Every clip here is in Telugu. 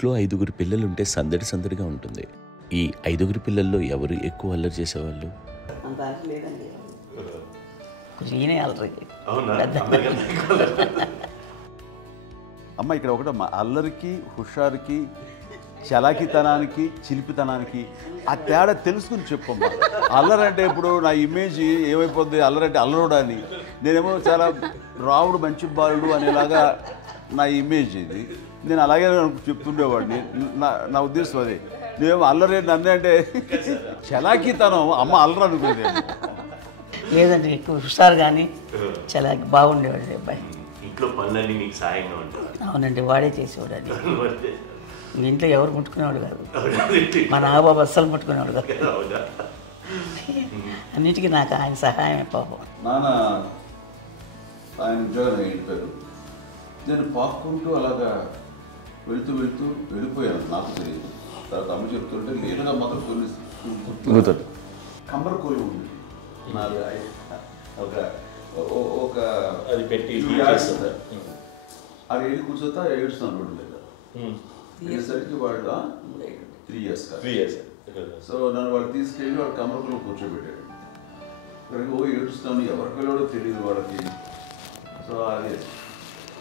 ఇంట్లో 5గురు పిల్లలుంటే సందడి సందడిగా ఉంటుంది. ఈ 5గురు పిల్లల్లో ఎవరు ఎక్కువ అల్లరి చేసేవాళ్ళు? అమ్మ ఇక్కడ ఒకటి అల్లరికి, హుషారుకి, చలాకితనానికి, చిలిపితనానికి ఆ తేడా తెలుసుకుని చెప్పమ్మా. అల్లరంటే ఇప్పుడు నా ఇమేజ్ ఏమైపోద్ది, అల్లరంటే అల్లరుడు అని, నేనేమో చాలా రావుడు మంచి బాలుడు అనేలాగా నా ఇమేజ్ ఇది. నేను అలాగే చెప్తుండేవాడిని. నా ఉద్దేశం అదే. నేనేమో అల్లరి నన్ను అంటే చలాకితనం అమ్మ అల్లరు అనుకునేది. లేదండి, ఎక్కువ హుషారు కానీ చాలా బాగుండేవాడు అబ్బాయి. ఇంట్లో పనులన్నీ మీకు సాయంగా ఉంటాయి? అవునండి, వాడే చేసేవాడు. అది ఇంట్లో ఎవరు ముట్టుకునేవాడు కాదు. మా నాగబాబు అస్సలు ముట్టుకునేవాడు కాదు. అన్నిటికీ నాకు ఆయన సహాయమే పాపం. నాన్న ఆయన ఉద్యోగం వెళ్ళిపోయారు. నేను పాక్కుంటూ అలాగా వెళుతూ వెళ్ళిపోయాను. నాకు తెలియదు. తర్వాత అమ్మ చెప్తుంటే లేదుగా మాత్రం కొన్ని కమ్మర కోలు ఉంది నాలుగు ఒక అది పెట్టి అది వెళ్ళి కూర్చోతా ఏడుస్తున్నాను రోడ్డు మీద. వెళ్ళేసరికి వాళ్ళు 3 years సో నన్ను వాళ్ళు తీసుకెళ్ళి వాడు కమ్మరకులో కూర్చోబెట్టాడు. ఇక్కడికి ఏడుస్తాను, ఎవరి పిల్లడో తెలియదు వాళ్ళకి. సో అది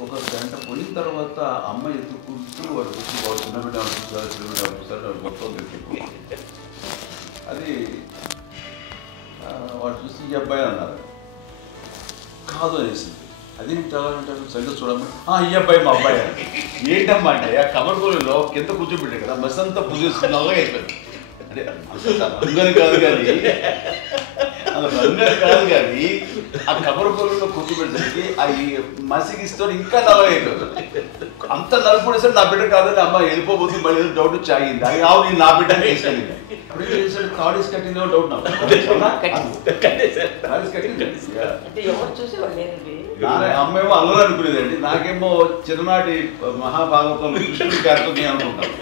ఒక గంట పోయిన తర్వాత అమ్మ ఎత్తుకుంటూ వాడు కూర్చొని వాడు చిన్నబిడ్డ అనిపిస్తారు మొత్తం తెచ్చి అది వాడు చూసి ఈ అబ్బాయి అన్నారు. కాదు అనేసింది. అదేంటి అలా అంటారు, సరిగ్గా చూడమ్మా. ఈ అబ్బాయి మా అబ్బాయి అని. ఏంటమ్మా అంటే ఆ కమర్గోలులో కింద కూర్చోబెట్టాడు కదా, బస్ అంతా పూజేసుకున్నాగా అయిపోయింది. అంటే రంగని కాదు కానీ ఆ కమర్గోలులో కూర్చోబెట్టడానికి ఆ మసిగిస్తూ ఇంకా నల్లగా అయిపోయింది. అంత నలుపుడేసాడు నా బిడ్డ కాదని అమ్మ వెళ్ళిపోబోతుంది. మళ్ళీ డౌట్ వచ్చి ఆగింది. అది రావు నేను నా బిడ్డ వేసాను. అప్పుడే చేసాడు తాడీస్ కట్టిందో డౌట్ నాకు. అమ్మేమో అల్లరు అనుకునేదండి. నాకేమో చిన్ననాటి మహాభాగవతం కృష్ణుడి కార్యక్రమం అనుకుంటాను.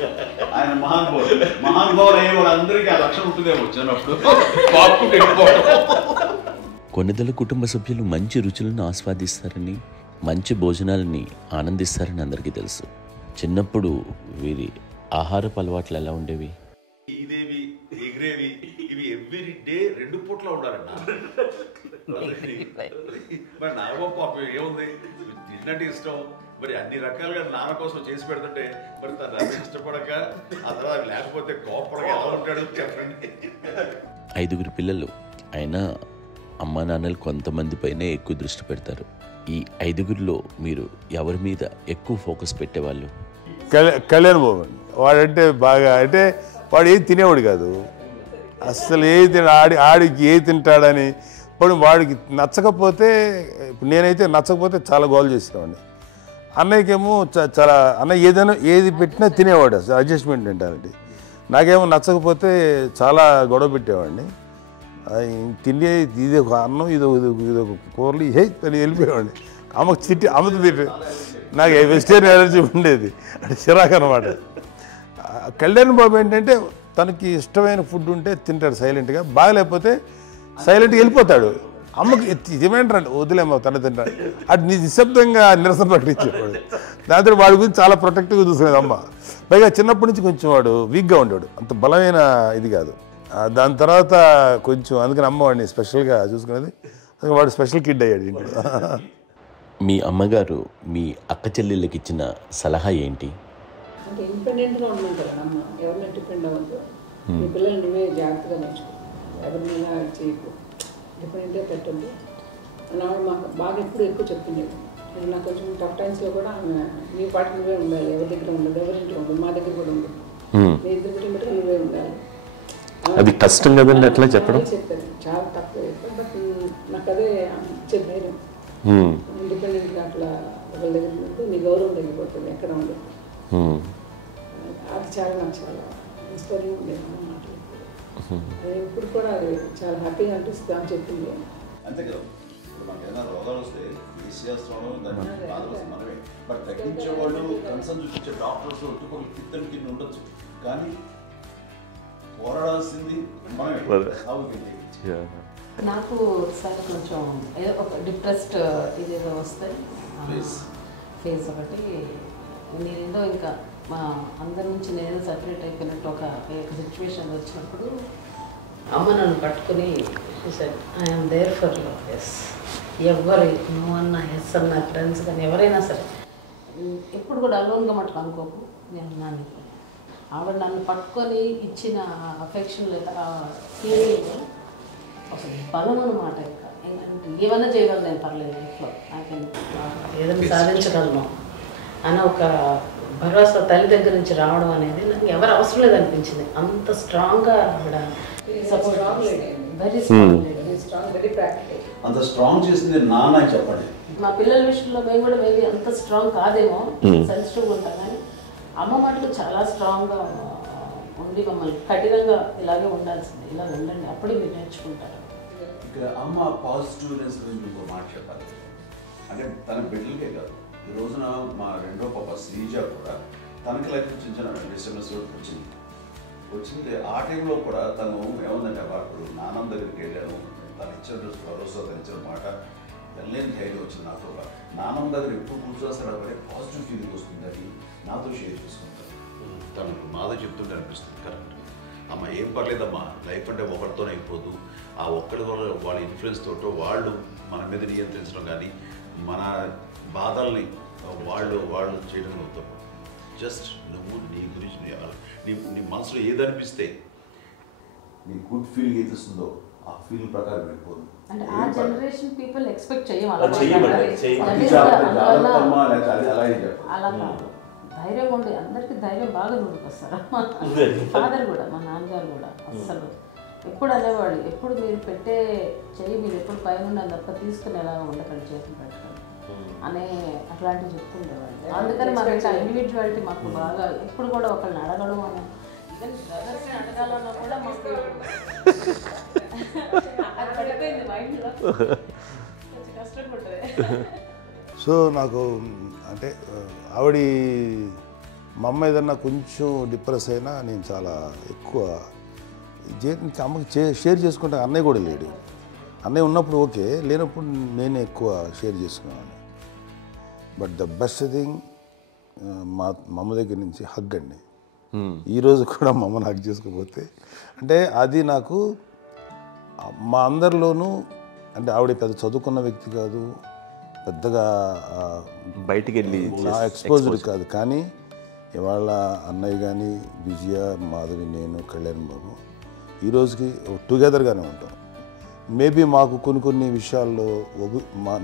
ఆయన మహానుభావులు అయ్యే వాళ్ళందరికీ ఆ లక్షణం ఉంటుందేమో చిన్నప్పుడు. కొన్నిదల కుటుంబ సభ్యులు మంచి రుచులను ఆస్వాదిస్తారని, మంచి భోజనాలని ఆనందిస్తారని అందరికీ తెలుసు. చిన్నప్పుడు వీరి ఆహారపు అలవాట్లు ఎలా ఉండేవి? ఇదేవి ఎగిరేవి ఇవి ఎవ్రీ డే 2 పూట్ల ఉండాలన్న. మరి నాగబాబు పాపం ఏముంది, తిన్నట్టు ఇష్టం. మరి అన్ని రకాలుగా నాన్న కోసం చేసి పెడుతుంటే మరి తను ఇష్టపడక ఆ తర్వాత లేకపోతే కోపడక ఎలా ఉంటాడు చెప్పండి. 5గురు పిల్లలు అయినా అమ్మా నాన్నలు కొంతమంది పైనే ఎక్కువ దృష్టి పెడతారు. ఈ 5గురిలో మీరు ఎవరి మీద ఎక్కువ ఫోకస్ పెట్టేవాళ్ళు? కళ్యాణ్ బాబు అండి. వాడంటే బాగా, అంటే వాడు ఏది తినేవాడు కాదు అసలు. ఏది ఆడికి ఏది తింటాడని. ఇప్పుడు వాడికి నచ్చకపోతే, ఇప్పుడు నేనైతే నచ్చకపోతే చాలా గోల్ చేసేవాడిని. అన్నయ్యకేమో చాలా అన్నయ్య ఏదైనా ఏది పెట్టినా తినేవాడు. అసలు అడ్జస్ట్మెంట్ మెంటాలిటీ. నాకేమో నచ్చకపోతే చాలా గొడవ పెట్టేవాడిని. తిండి ఇది ఒక అన్నం, ఇదొక కూరలు హే అని వెళ్ళిపోయేవాడిని. అమ్మకు అమ్మతో తిట్టి నాకు వెజిటేరియన్ ఎలర్జీ ఉండేది. అంటే చిరాకు అనమాట. కళ్యాణ్ బాబు ఏంటంటే తనకి ఇష్టమైన ఫుడ్ ఉంటే తింటాడు సైలెంట్గా, బాగలేకపోతే సైలెంట్గా వెళ్ళిపోతాడు. అమ్మకి ఏమేంటారంటే వదిలేమో తన తింటాడు. అది నిశ్శబ్దంగా నిరసన ప్రకటించేవాడు. దాంతో వాడి గురించి చాలా ప్రొటెక్టివ్గా చూసుకునేది అమ్మ. పైగా చిన్నప్పటి నుంచి కొంచెం వాడు వీక్గా ఉండేవాడు, అంత బలమైన ఇది కాదు. దాని తర్వాత కొంచెం అందుకని అమ్మ వాడిని స్పెషల్గా చూసుకునేది. వాడు స్పెషల్ కిడ్ అయ్యాడు ఇంట్లో. మీ అమ్మగారు మీ అక్క చెల్లెళ్ళకి ఇచ్చిన సలహా ఏంటి? అంటే ఇండిపెండెంట్గా ఉండమంటారు అమ్మ. ఎవరిని డిపెండ్ అవ్వద్దు, మీ పిల్లలు నువ్వే జాగ్రత్తగా నేర్చుకో, ఎవరినైనా చేయకు, డిపెండెంట్గా పెట్టద్దు అని ఆవిడ మాకు బాగా ఎక్కువ చెప్తుండేది. నాకు కొంచెం టఫ్ టైమ్స్లో కూడా నీ పాటు నువ్వే ఉండాలి, ఎవరి దగ్గర ఉండదు, ఎవరింట్లో ఉండదు, మా దగ్గర కూడా ఉండదు, నీ ఇద్దరు కుటుంబం నువ్వే ఉండాలి. అది కష్టం కదండి అట్లా చెప్పడం. చెప్పారు చాలా తక్కువ చెప్పారు. బట్ నాకు అదే ఇచ్చే ధైర్యం. ఇండిపెండెంట్గా అట్లా ఒకరి దగ్గర ఉంటే నీ గౌరవం తగ్గిపోతుంది, ఎక్కడ ఉండదు. అది చాలా నాకు చాలా ఇన్స్పైరింగ్ ఉండేది అమ్మ మాటలు. ఇప్పుడు కూడా అది చాలా హ్యాపీగా అనిపిస్తుంది అని చెప్పింది. అంతే కదా, మనకి ఏదైనా రోగాలు వస్తే మనమే, బట్ తగ్గించే వాళ్ళు కన్సర్న్ చూపించే డాక్టర్స్ ఒట్టుకోలు కింద ఉండొచ్చు, కానీ పోరాడాల్సింది మనమే. నాకు సార్ కొంచెం ఒక డిప్రెస్డ్ ఇదేదో వస్తే ఫేస్ ఒకటి, నేనేదో ఇంకా మా అందరి నుంచి నేను సపరేట్ అయిపోయినట్టు ఒక సిచ్యువేషన్ వచ్చినప్పుడు అమ్మ నన్ను పట్టుకుని I'm there for you. Yes, ఎవరు నువ్వు అన్నా ఎస్ అన్న ఫ్రెండ్స్ కానీ ఎవరైనా సరే ఎప్పుడు కూడా అలోన్గా మటుకు అనుకోకు, నేను నాన్న ఆవిడ నన్ను పట్టుకొని ఇచ్చిన అఫెక్షన్ లేదా ఫీలింగ్ అసలు బలం అన్నమాట. ఇంకా ఏమన్నా చేయగలను నేను, పర్లేదు లైఫ్లో ఏదైనా సాధించగలను అని ఒక భరోసా తల్లి దగ్గర నుంచి రావడం అనేది నాకు ఎవరు అవసరం లేదనిపించింది. అంత స్ట్రాంగ్గా ఆవిడ support, very strong, very practical. అంత స్ట్రాంగ్ చేసింది నాన్న చెప్పండి. మా పిల్లల విషయంలో మేము కూడా మేబీ అంత స్ట్రాంగ్ కాదేమో, సెన్సిటివ్గా ఉంటాం, కానీ అమ్మ మటుకు చాలా స్ట్రాంగ్గా ఉండి మమ్మల్ని కఠినంగా ఇలాగే ఉండాల్సింది, ఇలా ఉండండి అప్పుడే మీరు నేర్చుకుంటారు. ఇక్కడ అమ్మ పాజిటివ్నెస్ గురించి ఇంకో మాట చెప్పాలి. అంటే తన బిడ్డలకే కాదు, ఈ రోజున మా రెండో పాప శ్రీజ కూడా తనకి లైఫ్ చిన్న డిస్టర్బెన్స్ వచ్చింది. ఆ టైంలో కూడా తను ఏముందంటే అప్పుడు నాన్న దగ్గరికి వెళ్ళాను, తను ఇచ్చిన భరోసా, తను ఇచ్చిన మాట వెళ్ళలేని ధైర్యం వచ్చింది నాకు కూడా. నాన్నమ్మ దగ్గర ఎప్పుడు కూర్చోస్తాడు అప్పుడే పాజిటివ్ ఫీలింగ్ వస్తుందని నాతో షేర్ చేసుకుంటాను. తను మాతో చెప్తుంటే అనిపిస్తుంది కరెక్ట్. అమ్మ ఏం పర్లేదమ్మా, లైఫ్ అంటే ఒకరితోనే అయిపోదు, ఆ ఒక్కరి వల్ల వాళ్ళ ఇన్ఫ్లుయెన్స్ తోటో వాళ్ళు మన మీద నియంత్రించడం కానీ మన బాధల్ని వాళ్ళు చేయడం అవుతాం. జస్ట్ నువ్వు నీ గురించి నీ మనసులో ఏదనిపిస్తే నీ గుడ్ ఫీలింగ్ ఏది వస్తుందో ఆ ఫీలింగ్ ప్రకారం వెళ్ళిపోదు. అంటే ఆ జనరేషన్ పీపుల్ ఎక్స్పెక్ట్ చేయం అలా కాదు. ధైర్యం ఉండి అందరికి ధైర్యం బాగా దూరుకొస్తారు. ఫాదర్ కూడా, మా నాన్నగారు కూడా అస్సలు ఎప్పుడు అనేవాళ్ళు, ఎప్పుడు మీరు పెట్టే చెయ్యి మీరు ఎప్పుడు పైన ఉండాలి తప్ప తీసుకుని ఎలా ఉండకండి, చేతులు పెట్టుకొని అనే అట్లాంటివి చెప్తుండేవాళ్ళు. అందుకని మాకు ఇంకా ఇండివిజువాలిటీ మాకు బాగా ఎప్పుడు కూడా ఒకళ్ళని అడగడం అని, ఈవెన్ బ్రదర్స్ని అడగాలన్నా కూడా మాకు అది పడిపోయింది మైండ్లో, కొంచెం కష్టంగా ఉంటుంది. సో నాకు అంటే ఆవిడ మా అమ్మ ఏదన్నా కొంచెం డిప్రెస్ అయినా నేను చాలా ఎక్కువ అమ్మకి షేర్ చేసుకుంటే అన్నయ్య కూడా లేడు. అన్నయ్య ఉన్నప్పుడు ఓకే, లేనప్పుడు నేనే ఎక్కువ షేర్ చేసుకున్నాను. బట్ ద బెస్ట్ థింగ్ మా అమ్మ దగ్గర నుంచి హగ్ అండి. ఈరోజు కూడా మా అమ్మని హగ్ చేసుకోకపోతే అంటే అది నాకు మా అందరిలోనూ, అంటే ఆవిడ పెద్ద చదువుకున్న వ్యక్తి కాదు, పెద్దగా బయటికి వెళ్ళి ఎక్స్పోజర్ కాదు, కానీ ఇవాళ అన్నయ్య కానీ విజయ, మాధవి, నేను, కళ్యాణ్ బాబు ఈ రోజుకి టుగెదర్గానే ఉంటాం. మేబీ మాకు కొన్ని విషయాల్లో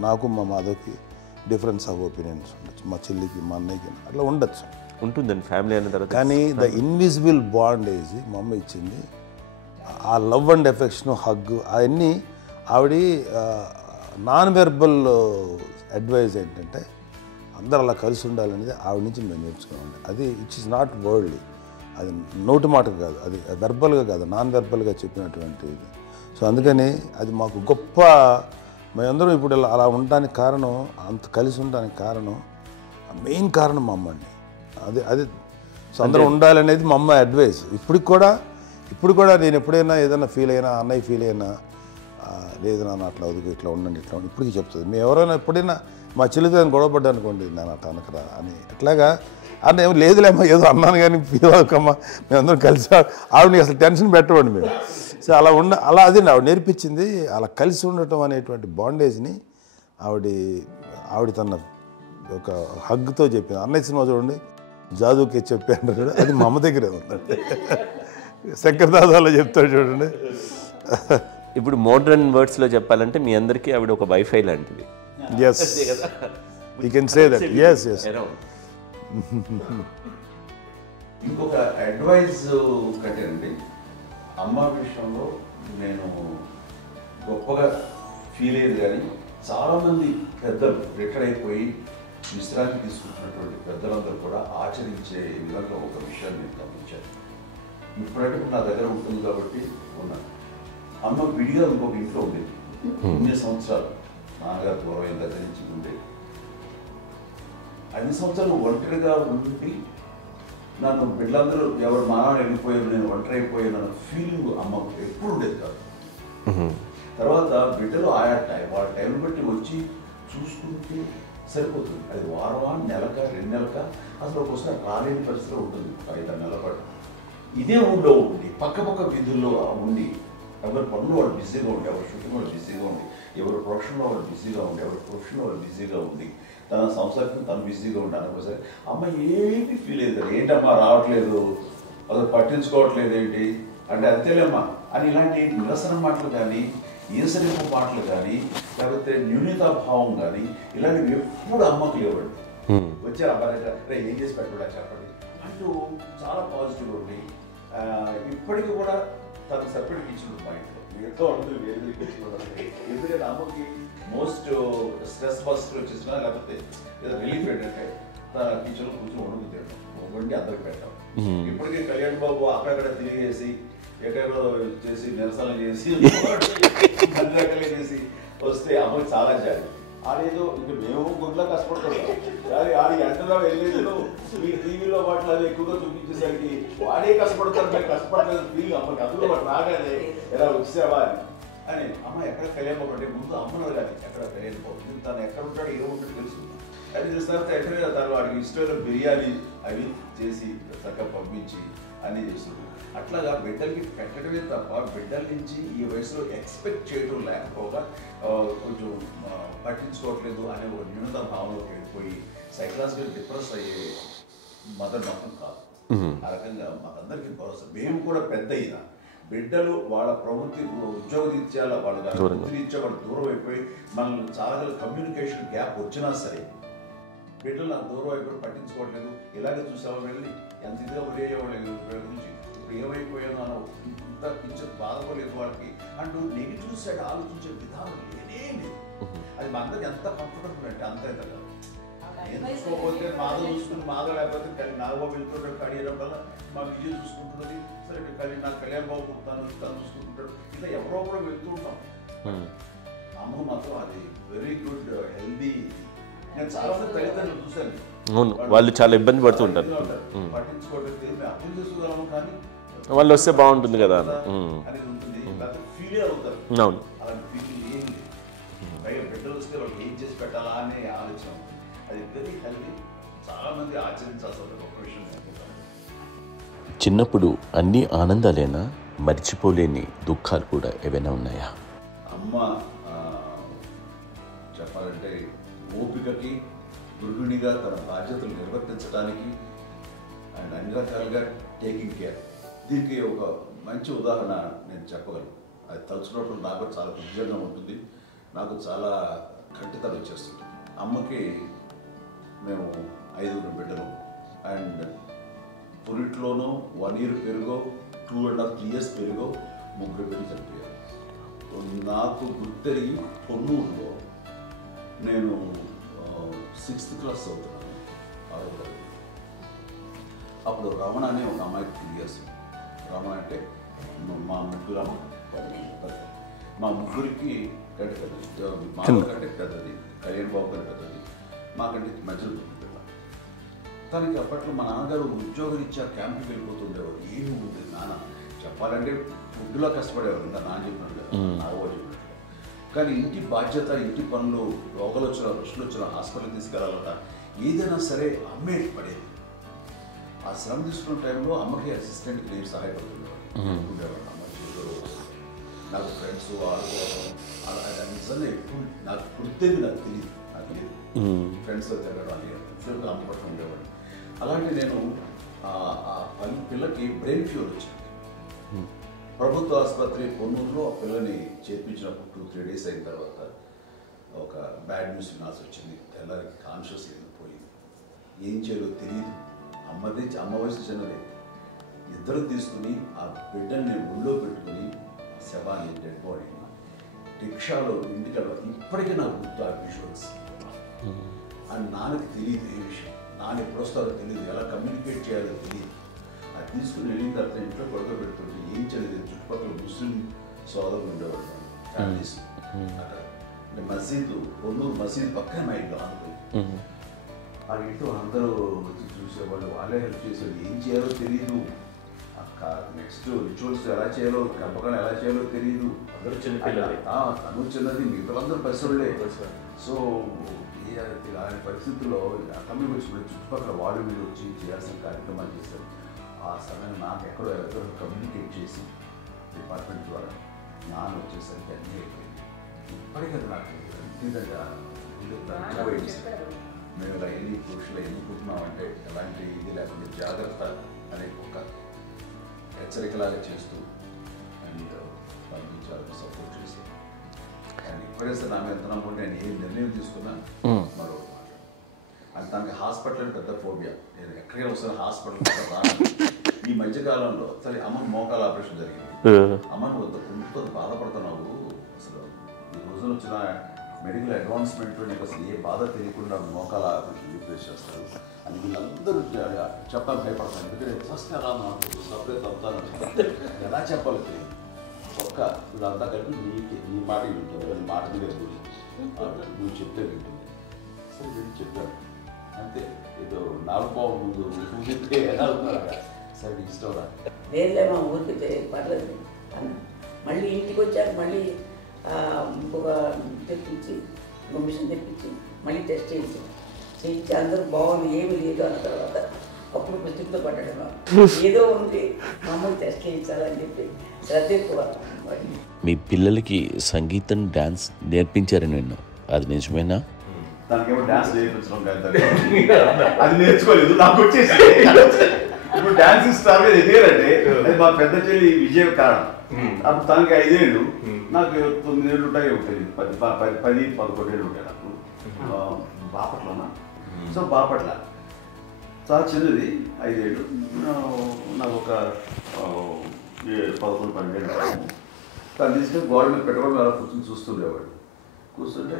నాకు మా మాధవ్కి డిఫరెన్స్ ఆఫ్ ఒపీనియన్స్ ఉండొచ్చు, మా చెల్లికి మా అన్నయ్యకి అట్లా ఉండొచ్చు, ఉంటుందండి ఫ్యామిలీ అన్న తర్వాత. కానీ ద ఇన్విజిబుల్ బాండేజ్ మా అమ్మ ఇచ్చింది, ఆ లవ్ అండ్ ఎఫెక్షన్, హగ్, అవన్నీ ఆవిడ నాన్ వెర్బల్ అడ్వైజ్ ఏంటంటే అందరూ అలా కలిసి ఉండాలనేది ఆవిడ నుంచి మేము నేర్చుకున్నామండి. అది ఇట్స్ ఇస్ నాట్ వర్డ్లీ, అది నోటి మాట కాదు, అది వెర్బల్గా కాదు, నాన్ వెర్బల్గా చెప్పినటువంటి ఇది. సో అందుకని అది మాకు గొప్ప, మేమందరం ఇప్పుడు అలా ఉండడానికి కారణం, అంత కలిసి ఉండడానికి కారణం, మెయిన్ కారణం మా అమ్మ అండి. అది సో అందరూ ఉండాలనేది మా అమ్మ అడ్వైస్. ఇప్పుడు కూడా నేను ఎప్పుడైనా ఏదైనా ఫీల్ అయినా, అన్నయ్య ఫీల్ అయినా, లేదు నాన్న అట్లా వదుకు, ఇట్లా ఉండండి, ఇట్లా ఉండి ఇప్పటికీ చెప్తుంది. మేము ఎవరైనా ఎప్పుడైనా మా చెల్లితో గొడవపడ్డా అనుకోండి, నేను అట్లా అనకరా అని, ఎట్లాగా అన్న ఏమో లేదులేమ్మా ఏదో అన్నాను కానీ ఫీల్ అవ్వకమ్మా, మేమందరం కలిసి ఆవిడని అసలు టెన్షన్ పెట్టమండి మేము. సో అలా అది ఆవిడ నేర్పించింది. అలా కలిసి ఉండటం అనేటువంటి బాండేజ్ని ఆవిడ తన ఒక హగ్తో చెప్పింది. అన్నయ్య సినిమా చూడండి, జాదూకి చెప్పాను కూడా, అది మా అమ్మ దగ్గరే ఉందండి. శంకర్దాదాలో చెప్తాడు చూడండి. ఇప్పుడు మోడ్రన్ వర్డ్స్లో చెప్పాలంటే మీ అందరికీ ఆవిడ ఒక వైఫై లాంటిది. Yes, you can say that. Yes. ఇంకొక అడ్వైజ్ కట్టండి, అమ్మ విషయంలో నేను గొప్పగా ఫీల్ అయ్యేది, కానీ చాలామంది పెద్దలు రిటైర్ అయిపోయి విశ్రాంతి తీసుకుంటున్నటువంటి పెద్దలందరూ కూడా ఆచరించే విధంగా ఒక విషయాన్ని నేను గమనించాను. ఇప్పుడంటే నా దగ్గర ఉంటుంది కాబట్టి ఉన్నాను. అమ్మ విడిగా ఇంకొక ఇంట్లో ఉండేది, 9 సంవత్సరాలు నాన్నగారు దూరం దగ్గర నుంచి ఉండేది. 5 సంవత్సరాలు ఒంటరిగా ఉండి నన్ను బిడ్డలందరూ ఎవరు మా నాన్న వెళ్ళిపోయారు, నేను ఒంటరి అయిపోయాను అన్న ఫీలింగ్ అమ్మకు ఎప్పుడు ఉండేది కాదు. తర్వాత బిడ్డలు వాళ్ళ టైం బట్టి వచ్చి చూసుకుంటూ సరిపోతుంది. అది వారమా, నెలక, 2 నెలక, అసలు ఒకసారి రాలేని పరిస్థితిలో ఉంటుంది. 5-6 నెలల పాటు ఇదే ఊళ్ళో ఉండి పక్క విధుల్లో ఉండి ఎవరి పనులు వాళ్ళు బిజీగా ఉండి, ఎవరి షూటింగ్ వాళ్ళు బిజీగా ఉండి, ఎవరి ప్రొఫెషన్లో వాళ్ళు బిజీగా ఉండి, ఎవరి ప్రొఫెషన్లో వాళ్ళు బిజీగా ఉండి, తన సంసారం తను బిజీగా ఉంటాను. ఒకసారి అమ్మ ఏమీ ఫీల్ అయ్యేది, ఏంటమ్మా రావట్లేదు, అసలు పట్టించుకోవట్లేదు ఏంటి అంటే అంతేలేమ్మా అని ఇలాంటి నిరసన మాటలు కానీ, ఈసరింపు మాటలు కానీ, లేకపోతే న్యూనతాభావం కానీ ఇలాంటివి ఎప్పుడు అమ్మకు లేవండి. వచ్చారు అమ్మ దగ్గర ఏం చేసి పెట్టడా చెప్పండి అంటూ చాలా పాజిటివ్ ఉండి ఇప్పటికీ కూడా తను సపరేట్ కిచెన్ మా ఇంట్లో ఎంతో ఉంటుంది. వేరే కిచెన్ ఎందుకంటే అమ్మకి మోస్ట్ స్ట్రెస్ బస్టర్ వచ్చేసినా లేకపోతే ఏదో రిలీఫ్ ఏంటంటే తన కిచెన్లో కూర్చొని వండి అందరికి పెట్టాం. ఇప్పటికీ కళ్యాణ్ బాబు అక్కడక్కడ తిరిగేసి ఎక్కడో చేసి నిరసనలు చేసి అన్ని రకాలు చేసి వస్తే అమ్మకి చాలా జాలి. ఆడేదో ఇంక మేము గుడ్లా కష్టపడుతున్నాం కానీ ఆడి ఎంతలో వెళ్ళేదో మీ టీవీలో వాటిలో అది ఎక్కువగా చూపించేసరికి వాడే కష్టపడతారు, మేము కష్టపడలేదు ఫీల్ అమ్మకి అందులో వాటి రాగానే ఎలా వచ్చావా అని అమ్మ ఎక్కడ కళ్యాణ్ బాబు అంటే ముందు అమ్మను కానీ ఎక్కడ కళ్యాణ్ బాబు తను ఎక్కడ ఉంటాడో ఏదో ఉంటాడు తెలుసు. అది చూస్తారు ఎక్కడ తను వాడికి ఇష్టమైన బిర్యానీ అవి చేసి చక్కగా పంపించి అన్నీ చేస్తుంటాడు. అట్లాగా బిడ్డలకి పెట్టడమే తప్ప బిడ్డల నుంచి ఈ వయసులో ఎక్స్పెక్ట్ చేయడం లేకపోగా కొంచెం పట్టించుకోవట్లేదు అనే ఒక న్యూనత భావంలోకి వెళ్ళిపోయి సైకలాజికల్ డిప్రెస్ అయ్యే మదర్ మాత్రం కాదు. ఆ రకంగా మాకందరికీ భరోసా. మేము కూడా పెద్ద అయినా బిడ్డలు వాళ్ళ ప్రవృత్తి ఉద్యోగరీత్యా వాళ్ళు వృత్తిరీత్యా వాళ్ళు దూరం అయిపోయి మనల్ని చాలా కమ్యూనికేషన్ గ్యాప్ వచ్చినా సరే బిడ్డలు నాకు దూరం అయిపోయి పట్టించుకోవట్లేదు. ఇలాగే చూసావా వెళ్ళి ఎంత ఇదిగా వదిలేయవాళ్ళు గురించి ఇప్పుడు ఏమైపోయాను అని ఇంత కించెం బాధపడలేదు వాళ్ళకి అంటూ నెగిటివ్ సైడ్ ఆలోచించే విధానం లేనే లేదు. అది మా అందరికి ఎంత కంఫర్టబుల్ అంటే అంత అయితే కాదు. చూసుకోకపోతే మాధవ చూసుకుని మాధవ లేకపోతే నాగబాబు వెళ్తుంటాడు కడియడం వల్ల మా విజయ్ చూసుకుంటున్నది సరే నాకు కళ్యాణ్ బాబు తను చూసుకుంటుంటాడు. ఇలా ఎవరో కూడా వెళ్తూ ఉంటాం. అమ్మ మాత్రం అది వెరీ గుడ్ హెల్దీ. నేను చాలా మంది తల్లిదండ్రులు చూశాను, వాళ్ళు చాలా ఇబ్బంది పడుతూ ఉంటారు. పట్టించుకోవడం మేము అర్థం చేసుకోగలము కానీ వాళ్ళు వస్తే బాగుంటుంది కదా అనేది ఉంటుంది. ఫీల్ అవుతారు. అవును, అలాంటి ఫీలింగ్ ఏం లేదు. పైగా బిడ్డలు వస్తే వాళ్ళు ఏం చేసి పెట్టాలా అనే ఆలోచన ఉంటుంది. అది వెరీ హెల్దీ. చాలా మంది ఆచరించాల్సిన ఒక విషయం. చిన్నప్పుడు అన్ని ఆనందాలేనా, మర్చిపోలేని దుఃఖాలు కూడా ఏవైనా ఉన్నాయా? అమ్మ చెప్పాలంటే ఓపికకి, గృహిణిగా తన బాధ్యతలు నిర్వర్తించడానికి అండ్ అన్ని రకాలుగా టేకింగ్ కేర్. దీనికి ఒక మంచి ఉదాహరణ నేను చెప్పగలను. అది తలుచుకున్నప్పుడు నాకు చాలా ఉద్యోగంగా ఉంటుంది, నాకు చాలా ఖండితలు వచ్చేస్తుంది. అమ్మకి మేము 5 బిడ్డలు అండ్ పురిట్లోనూ 1 year పెరుగో 2.5 years పెరుగో 3 బిడ్డలు చనిపోయారు. నాకు గుర్తెరిగి పొన్నూరులో నేను 6th class చదువుతున్నాను, 6వ తరగతి. అప్పుడు రమణ అనే ఒక అమ్మాయికి 3 years. రమణ అంటే మా ముగ్గురు మా ముగ్గురికి కంటే పెద్దది, మా కంటే పెద్దది, కళ్యాణ్ బాబు కంటే పెద్దది, మాకంటే మధ్యలో పిల్ల. తనకి అప్పట్లో మా నాన్నగారు ఉద్యోగరీత్యా క్యాంప్కి వెళ్ళిపోతుండేవారు. ఏమి ఉంటుంది నాన్న చెప్పాలంటే ఫుడ్లో కష్టపడేవారు. ఇంకా నాన్న చెప్పినట్టు కదా, నాగో చెప్పినట్టు. కానీ ఇంటి బాధ్యత, ఇంటి పనులు, రోగాలు వచ్చిన రుచులు వచ్చిన హాస్పిటల్కి తీసుకెళ్ళాలన్నా ఏదైనా సరే అమ్మే పడేది. ఆ శ్రమ తీసుకున్న టైంలో అమ్మకి అసిస్టెంట్కి నేను సహాయపడుతుండేవాడు ఉండేవాడు. అమ్మ చేతులు నాకు ఫ్రెండ్స్ ఆడుకోవడం అలా నిజంగా ఎప్పుడు నాకు గుర్తేది నాకు తెలియదు. ఫ్రెండ్స్తో తిరగడం అని ఫ్రెండ్స్ అమ్మ పట్ల ఉండేవాడు. అలాంటి నేను ఆ పిల్లకి బ్రెయిన్ ఫ్యూర్ వచ్చింది. ప్రభుత్వ ఆసుపత్రి పొన్నూరులో ఆ పిల్లని చేర్పించినప్పుడు 2-3 days అయిన తర్వాత ఒక బ్యాడ్ న్యూస్ వినాల్సి వచ్చింది. తెల్లారికి కాన్షియస్ పోయింది. ఏం చేయాలో తెలియదు. అమ్మ వయసు చిన్నదే. ఇద్దరు తీసుకుని ఆ బిడ్డని నేను ఒళ్ళో పెట్టుకుని శవాన్ని, డెడ్ బాడీని రిక్షాలో ఇంటికి వెళ్ళాలి. ఇప్పటికీ నాకు గుర్తు ఆ విజువల్స్. అని నాన్నకి తెలియదు ఏ విషయం, నాన్న ఎప్పుడు వస్తారో తెలియదు, ఎలా కమ్యూనికేట్ చేయాలో తెలియదు. అది తీసుకుని వెళ్ళిన తర్వాత ఇంట్లో పడుకోబెడుతుంటే ఏం చేయలేదు. చుట్టుపక్కల ముస్లిం సోదరులు ఉండేవాళ్ళు, ఫ్యామిలీస్. అక్కడ మసీదు, పొన్నూరు మసీదు పక్కన మా ఇంట్లో అనుకుని ఆ ఇంట్లో అందరూ వచ్చి చూసేవాళ్ళు, వాళ్ళే హెల్ప్ చేసేవాళ్ళు. ఏం చేయాలో తెలియదు. ఆ నెక్స్ట్ రిచువల్స్ ఎలా చేయాలో గర్భకాలం ఎలా చేయాలో తెలియదు. అందరూ చిన్నపిల్లలే. తను చిన్నది, మిగతాలందరూ పసివాళ్ళే. సో అలాంటి పరిస్థితుల్లో తమ్మి వచ్చినప్పుడు చుట్టుపక్కల వాళ్ళు మీరు వచ్చి చేయాల్సిన కార్యక్రమాలు చేశారు. ఆ సమయం నాకు ఎక్కడో ఎవరో కమ్యూనికేట్ చేసి డిపార్ట్మెంట్ ద్వారా నాన్న వచ్చేసరికి అన్నీ అయిపోయింది. ఇప్పటికీ అది నాకు ఎందుకంటే మేము ఇలా ఎన్ని పురుషులు ఎన్ని పుట్టినామంటే ఎలాంటి ఇది లేకుండా జాగ్రత్త అనే ఒక హెచ్చరికలాగా చేస్తూ అండ్ పంపించాలని సపోర్ట్ చేసి అండ్ ఇప్పుడైతే నా మీద నమ్ముకుంటే నేను ఏ నిర్ణయం తీసుకున్నా మరో మాట అది తనకి హాస్పిటల్ పెద్ద ఫోబియా. నేను ఎక్కడికి వస్తాను హాస్పిటల్. ఈ మధ్యకాలంలో సరే అమ్మ మోకాల ఆపరేషన్ జరిగింది. అమ్మను కొంత బాధపడుతున్నావు, అసలు ఈ రోజున వచ్చిన మెడికల్ అడ్వాన్స్మెంట్ నీకు అసలు ఏ బాధ తెలియకుండా మోకాల రీప్లేస్ చేస్తారు అని వీళ్ళందరూ చెప్పాలి భయపడతాను. ఎందుకంటే ఫస్ట్ ఎలా నాకు సపరేట్ అవుతాను ఎలా చెప్పాలి తెలియదు. ఒక్క వీళ్ళంతా కలిపి నీ మాట వింటుంది, మాట మీద నువ్వు చెప్తే వింటుంది. సరే నేను చెప్పాను అంతే. ఏదో నాలుగు ముందు ఎలా ఉన్నారా సరే ఇష్టం రా వేర్లే మా ఊరికి పర్లేదు అన్న. మళ్ళీ ఇంటికి వచ్చాక మళ్ళీ ఇంకొక తెప్పించి మిషన్ తెప్పించి మళ్ళీ టెస్ట్ చేయించి అందరూ బాగుంది ఏమి లేదు అన్న తర్వాత అప్పుడు పుస్తకంతో పడ్డాడు. ఏదో ఉంది మమ్మల్ని టెస్ట్ చేయించాలని చెప్పి శ్రద్ధ ఎక్కువ. మీ పిల్లలకి సంగీతం డాన్స్ నేర్పించారని విన్నాం, అది నిజమేనా? తనకేమో డాన్స్ నేర్పించడం కాదు, అది నేర్చుకోలేదు. నాకు వచ్చేసి ఇప్పుడు డాన్సింగ్ స్టార్ ఎదిగారంటే అది మా పెద్ద చెల్లి విజయ కారణం. అప్పుడు తనకి 5 ఏళ్ళు, నాకు 9 ఏళ్ళు ఉంటాయి. ఉంటుంది 10-11 ఏళ్ళు ఉంటాయి నాకు. బాపట్లనా? సో బాపట్ల చాలా చిన్నది, 5 ఏళ్ళు. నాకు ఒక 11-12 ఏళ్ళు. తను తీసుకుని గోడ మీద పెట్టుకోవడం అలా కూర్చొని చూస్తుండేవాడు. కూర్చుంటే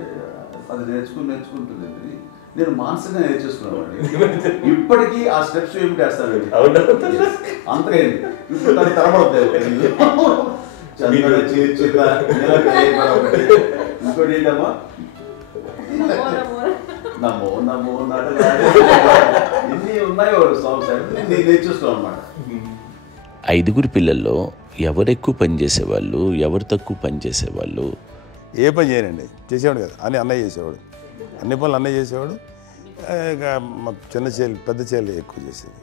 అది నేర్చుకుంటుంది. నేను మానసికంగా నేర్చేసుకున్నామండి. ఇప్పటికీ ఆ స్టెప్స్ ఏమిటి వేస్తాను అంతగా ఇప్పుడు తను తరబడతాయి. ఇంకోటి ఏంటమ్మా నమో నమో ఎన్ని ఉన్నాయో సాంగ్స్ నేను నేర్చేసుకున్నాను అనమాట. 5 పిల్లల్లో ఎవరు ఎక్కువ పని చేసేవాళ్ళు, ఎవరు తక్కువ పని చేసేవాళ్ళు? ఏ పని చేయనండి, చేసేవాడు కదా అని అన్నయ్య చేసేవాడు. అన్ని పనులు అన్నయ్య చేసేవాడు. ఇక మా చిన్న చెల్లి పెద్ద చెల్లి ఎక్కువ చేసేది.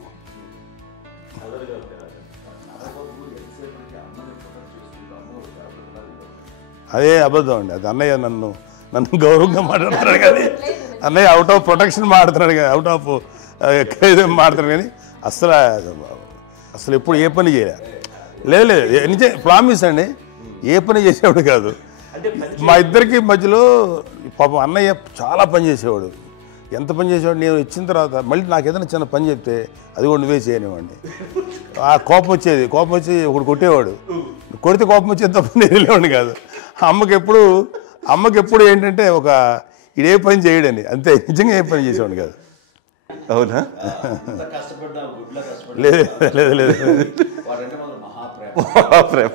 అదే అబద్ధం అండి. అది అన్నయ్య నన్ను గౌరవంగా మాట్లాడుతున్నాడు కానీ అన్నయ్య అవుట్ ఆఫ్ ప్రొటెక్షన్ మాట్లాడుతున్నాడు కానీ అవుట్ ఆఫ్ మాట్లాడుతున్నాడు కానీ అసలు ఎప్పుడు ఏ పని చేయలే. లేదు నిజే ప్రామిస్ అండి, ఏ పని చేసేవాడు కాదు. మా ఇద్దరికి మధ్యలో పాపం అన్నయ్య చాలా పని చేసేవాడు. ఎంత పని చేసేవాడు, నేను ఇచ్చిన తర్వాత మళ్ళీ నాకు ఏదైనా చిన్న పని చెప్తే అది కూడా నువ్వే చేయనివ్వండి. ఆ కోపం వచ్చేది, కోపం వచ్చి ఒకడు కొట్టేవాడు. కొడితే కోపం వచ్చేది తప్ప నేను వెళ్ళేవాడిని కాదు. అమ్మకి ఎప్పుడు ఏంటంటే ఒక ఇదే పని చేయడని, అంతే. నిజంగా ఏ పని చేసేవాడిని కాదు. అవునా? లేదు లేదు లేదు మహాప్రేమ.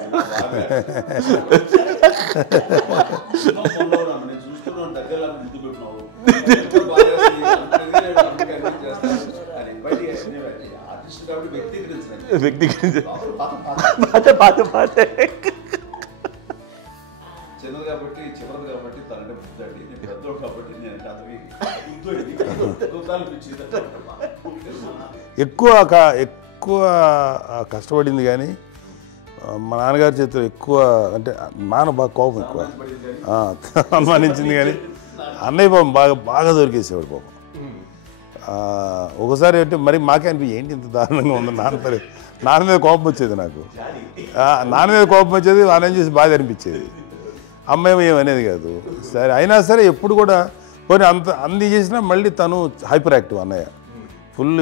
చిన్నది కాబట్టి చివరిది కాబట్టి తనంటే బుద్ధండి, నేను పెద్దోడు కాబట్టి నేను ఎక్కువ కష్టపడింది కానీ మా నాన్నగారి చేతిలో ఎక్కువ అంటే నాన్న బాగా కోపం ఎక్కువ అనుమానించింది కానీ అన్నయ్య పాపం బాగా దొరికేసేవాడు పాపం. ఒకసారి అంటే మరి మాకే అనిపి ఏంటి ఇంత దారుణంగా ఉంది నాన్న మీద కోపం వచ్చేది. నాకు నాన్న మీద కోపం వచ్చేది, నాన్న చూసి బాధ అనిపించేది. అమ్మాయి ఏమనేది కాదు. సరే అయినా సరే ఎప్పుడు కూడా పోనీ అన్ని చేసినా మళ్ళీ తను హైపర్ యాక్టివ్ అన్నయ్య ఫుల్.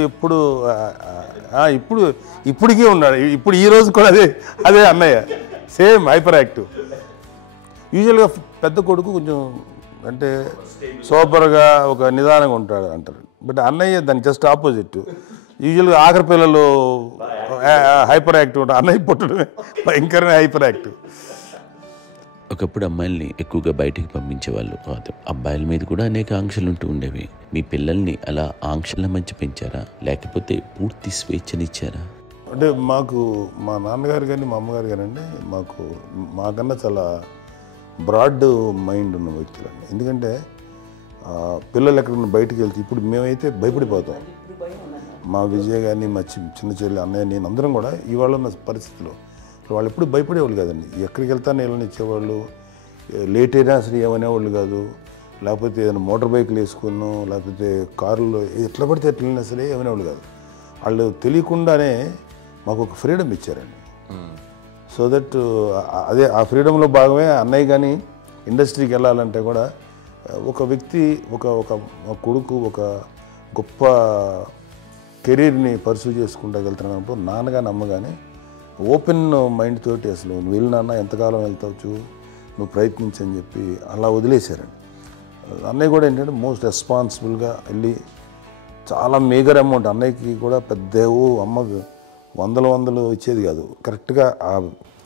ఇప్పటికీ ఉన్నాడు. ఇప్పుడు ఈ రోజు కూడా అదే అన్నయ్య సేమ్ హైపర్ యాక్టివ్. యూజువల్గా పెద్ద కొడుకు కొంచెం అంటే సూపర్గా ఒక నిదానంగా ఉంటాడు అంటారు. బట్ అన్నయ్య దానికి జస్ట్ ఆపోజిట్. యూజువల్గా ఆఖరి పిల్లలు హైపర్ యాక్టివ్ ఉంటారు, అన్నయ్య పుట్టడమే భయంకరమైన హైపర్ యాక్టివ్. ఒకప్పుడు అమ్మాయిల్ని ఎక్కువగా బయటికి పంపించేవాళ్ళు, అబ్బాయిల మీద కూడా అనేక ఆంక్షలు ఉంటూ ఉండేవి. మీ పిల్లల్ని అలా ఆంక్షల మధ్య పెంచారా, లేకపోతే పూర్తి స్వేచ్ఛనిచ్చారా? అంటే మాకు మా నాన్నగారు కానీ మా అమ్మగారు కానీ అండి మాకన్నా చాలా బ్రాడ్ మైండ్ ఉన్న వ్యక్తులండి. ఎందుకంటే పిల్లలు ఎక్కడన్నా బయటికి వెళ్తే ఇప్పుడు మేమైతే భయపడిపోతాం. మా విజయ్ కానీ మా చిన్న చెల్లి అన్నయ్య నేను అందరం కూడా ఇవాళ ఉన్న పరిస్థితిలో వాళ్ళు ఎప్పుడు భయపడేవాళ్ళు కాదండి. ఎక్కడికి వెళ్తాను నీళ్ళని ఇచ్చేవాళ్ళు, లేట్ అయినా అసలు ఏమనేవాళ్ళు కాదు. లేకపోతే ఏదైనా మోటార్ బైక్లు వేసుకున్నాం, లేకపోతే కారులో ఎట్లా పడితే ఎట్లయినా సరే ఏమనేవాళ్ళు కాదు. వాళ్ళు తెలియకుండానే మాకు ఒక ఫ్రీడమ్ ఇచ్చారండి. సో దట్ అదే ఆ ఫ్రీడంలో భాగమే అన్నయ్య కానీ ఇండస్ట్రీకి వెళ్ళాలంటే కూడా ఒక వ్యక్తి ఒక కొడుకు ఒక గొప్ప కెరీర్ని పర్సూ చేసుకుంటూ వెళ్తున్నప్పుడు నాన్నగాని అమ్మగాని ఓపెన్ మైండ్ తోటి అసలు నువ్వు వెళ్ళి నాన్న ఎంతకాలం వెళ్తావచ్చు, నువ్వు ప్రయత్నించని చెప్పి అలా వదిలేశారండి. అన్నయ్య కూడా ఏంటంటే మోస్ట్ రెస్పాన్సిబుల్గా వెళ్ళి చాలా మేజర్ అమౌంట్ అన్నయ్యకి కూడా పెద్ద అమ్మకు వందలు ఇచ్చేది కాదు. కరెక్ట్గా ఆ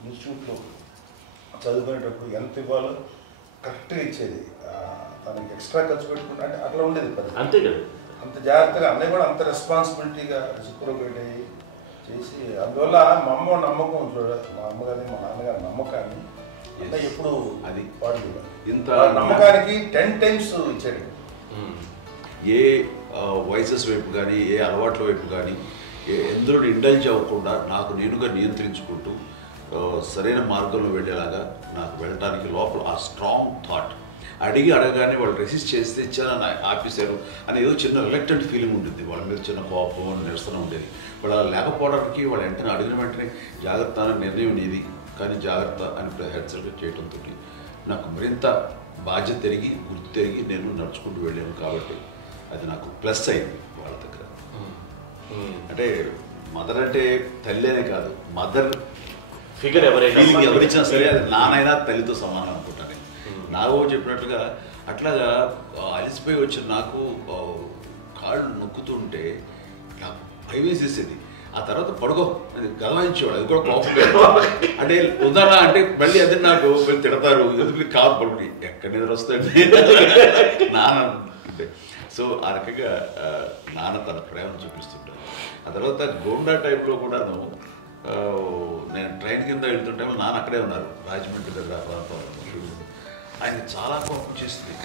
ఇన్స్టిట్యూట్లో చదువుకునేటప్పుడు ఎంత ఇవ్వాలో కరెక్ట్గా ఇచ్చేది. తనకి ఎక్స్ట్రా ఖర్చు పెట్టుకుంటే అంటే అట్లా ఉండేది పరిస్థితి. అంతే కదా, అంత జాగ్రత్తగా అన్నయ్య కూడా అంత రెస్పాన్సిబిలిటీగా రెసిప్రోకేట్ అయ్యి చేసి అందువల్ల మా అమ్మ నమ్మకం మా అమ్మగారి మా నాన్నగారి నమ్మకాన్ని అంటే ఎప్పుడు అది వాడు ఇంత నమ్మకానికి 10 times ఇచ్చాడు. ఏ వయసెస్ వైపు కానీ ఏ అలవాట్ల వైపు కానీ ఎందులో ఇండల్జ్ అవ్వకుండా నాకు నేనుగా నియంత్రించుకుంటూ సరైన మార్గంలో వెళ్ళేలాగా నాకు వెళ్ళడానికి లోపల ఆ స్ట్రాంగ్ థాట్ అడగానే వాళ్ళు రెసిస్ట్ చేస్తే ఇచ్చాను ఆపేశారు అని ఏదో చిన్న రిలక్టెంట్ ఫీలింగ్ ఉంటుంది. వాళ్ళ మీద చిన్న కోపం నిరసన ఉండేది. వాళ్ళు అలా లేకపోవడానికి వాళ్ళు వెంటనే అడిగిన వెంటనే జాగ్రత్త అనే నిర్ణయం ఉండేది. కానీ జాగ్రత్త అని హెచ్చరిక చేయడంతో నాకు మరింత బాధ్యత తిరిగి గుర్తు తిరిగి నేను నడుచుకుంటూ వెళ్ళాను. కాబట్టి అది నాకు ప్లస్ అయింది వాళ్ళ దగ్గర. అంటే మదర్ అంటే తల్లి అనే కాదు, మదర్ ఫిగర్ ఎవరిచ్చినా సరే అది నానైనా తల్లితో సమానం అనుకుంటాను. నాకు చెప్పినట్లుగా అట్లాగా అలిసిపోయి వచ్చిన నాకు కాళ్ళు నొక్కుతుంటే నాకు భయం వేసేసేది. ఆ తర్వాత పడుకో అది గదవాయించేవాడు. అది కూడా కోపం అంటే ఉదాహరణ అంటే మళ్ళీ అదే నాకు తిడతారు ఎందుకు కాదు పడుకుని ఎక్కడ నిద్ర వస్తుంది నాన్న అంటే. సో ఆ రకంగా నాన్న తన ప్రేమ చూపిస్తుంటాను. ఆ తర్వాత గోండా టైంలో కూడాను నేను ట్రైన్ కింద వెళ్తుంటే నాన్న అక్కడే ఉన్నారు రాజమండ్రి దగ్గర ప్రాంతంలో. ఆయన చాలా కోపం చేస్తుంది,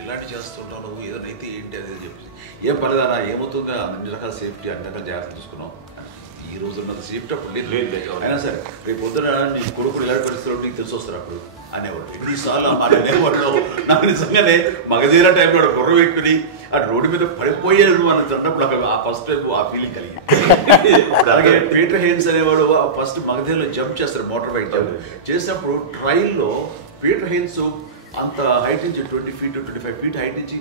ఇలాంటి చేస్తుంటావు నువ్వు ఏదైనా అయితే ఏంటి అది చెప్పి ఏం పర్లేదన్నా ఏమవుతుందో అన్ని రకాల సేఫ్టీ అన్ని రకాల జాగ్రత్త తీసుకున్నాం. ఈ రోజు ఉన్నంత సేఫ్టీ అప్పుడు లేదు. అయినా సరే రేపు పొద్దున నీ కొడుకులు ఇలాంటి పరిస్థితుల్లో నీకు తెలిసి వస్తారు అప్పుడు అనేవాడు. ఎన్నిసార్లు అనేవాడు నాకు నిజంగానే మగధీర టైంలో గుర్ర పెట్టుకుని ఆ రోడ్డు మీద పడిపోయాడు అని చెప్పినప్పుడు నాకు ఆ ఫస్ట్ టైం ఆ ఫీలింగ్ కలిగింది. అలాగే పీటర్ హెయిన్స్ అనేవాడు ఫస్ట్ మగధీరలో జంప్ చేస్తారు, మోటార్ బైక్ జంప్ చేసినప్పుడు ట్రైల్లో పీటర్ హెయిన్స్ అంత హైట్ నుంచి 20 feet 25 feet హైట్ నుంచి